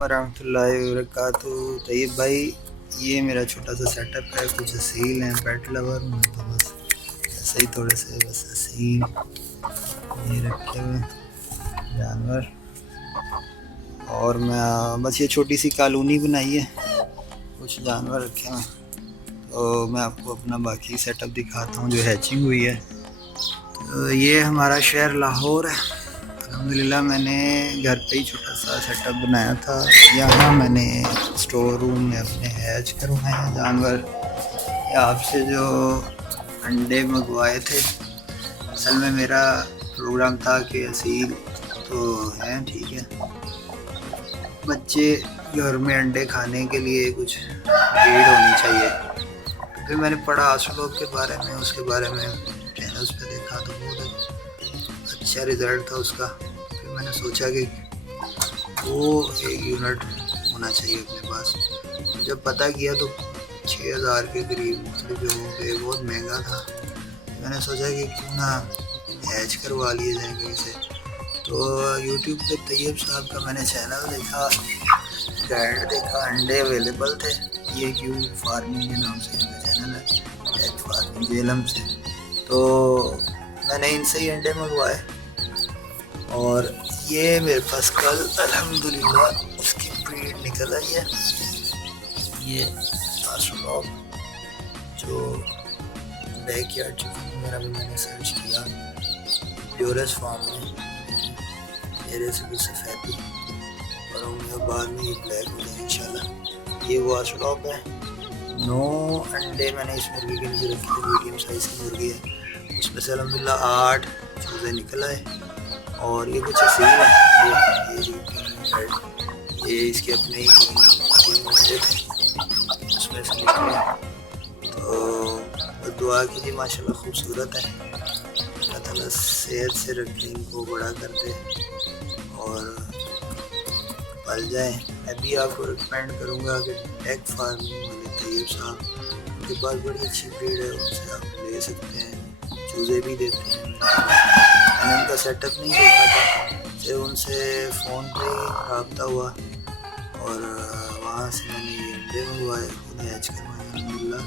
ورحمۃ اللہ وبرکاتہ. طیب بھائی، یہ میرا چھوٹا سا سیٹ اپ ہے. کچھ اصیل ہیں، پیٹ لور ہوں تو بس ایسے ہی تھوڑے سے بس اصیل یہ رکھے ہوئے جانور. اور میں بس یہ چھوٹی سی کالونی بنائی ہے، کچھ جانور رکھے ہیں. تو میں آپ کو اپنا باقی سیٹ اپ دکھاتا ہوں جو ہیچنگ ہوئی ہے. تو یہ ہمارا شہر لاہور ہے. الحمدللہ میں نے گھر پہ ہی چھوٹا سا سیٹ اپ بنایا تھا. یہاں میں نے اسٹور روم میں اپنے ہیچ کروائے ہیں جانور. آپ سے جو انڈے منگوائے تھے، اصل میں میرا پروگرام تھا کہ اصیل تو ہیں ٹھیک ہے، بچے گھر میں انڈے کھانے کے لیے کچھ بریڈ ہونی چاہیے. پھر میں نے پڑھا آسلوب کے بارے میں، اس کے بارے میں چینلز پہ دیکھا تو بہت اچھا رزلٹ تھا اس کا. پھر میں نے سوچا کہ وہ ایک یونٹ ہونا چاہیے اپنے پاس. جب پتہ کیا تو 6000 کے قریب مختلف جگہوں پہ بہت مہنگا تھا. میں نے سوچا کہ کیوں نہ ہیچ کروا لیے جائیں کہیں سے. تو یوٹیوب پہ طیب صاحب کا میں نے چینل دیکھا، گائیڈ دیکھا، انڈے اویلیبل تھے. یہ کیو فارمنگ کے نام سے ان کا چینل ہے، ایگ فارمنگ جیلم سے. تو میں نے ان سے ہی انڈے منگوائے اور یہ میرے پاس کل الحمدللہ اس کی بریڈ نکل آئی ہے. یہ آسلوب جو بیک یارڈ چکن وغیرہ بھی میں نے سرچ کیا ڈیورس فارم میں، چہرے سے بھی سفیدی اور امید بعد میں یہ بلیک ہو جائے انشاءاللہ. یہ وہ آسلوب ہے. 9 انڈے میں نے اس مرغی کے لیے رکھی تھی، میڈیم سائز کی مرغی ہے. اس میں سے الحمدللہ 8 چوزے نکل آئے. اور یہ کچھ اصیل ہے، یہ اس کے اپنے ہی 3 انڈے تھے، اس میں سے نکلے. تو دعا کیجیے، ماشاءاللہ خوبصورت ہے. اللہ تعالیٰ صحت سے رکھے، ان کو بڑا کر دے اور پل جائیں. میں بھی آپ کو ریکمینڈ کروں گا کہ ایگ فارمنگ والے طیب صاحب، ان کے پاس بڑی اچھی بریڈ ہے، ان سے آپ لے سکتے ہیں. چوزے بھی دیتے ہیں. میں نے ان کا سیٹ اپ نہیں دیکھا تھا، صرف ان سے فون پہ ہی رابطہ ہوا اور وہاں سے میں نے یہ انڈے منگوائے، انہیں ہیچ کروائے. الحمدللہ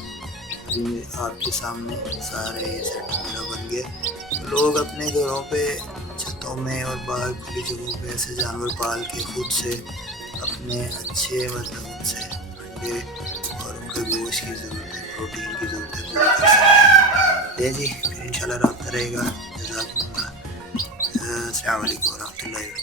آپ کے سامنے سارے سیٹ اپ میرا بن گئے. لوگ اپنے گھروں پہ، چھتوں میں اور باہر کھلی جگہوں پہ ایسے جانور پال کے خود سے اپنے اچھے مطلب ان سے انڈے اور ان کے گوشت کی ضرورت ہے، پروٹین کی ضرورت ہے پوری کر سکتے ہیں. جی پھر انشاءاللہ رابطہ رہے گا. جزاکم اللہ. السلام علیکم ورحمۃ اللہ وبرکاتہ.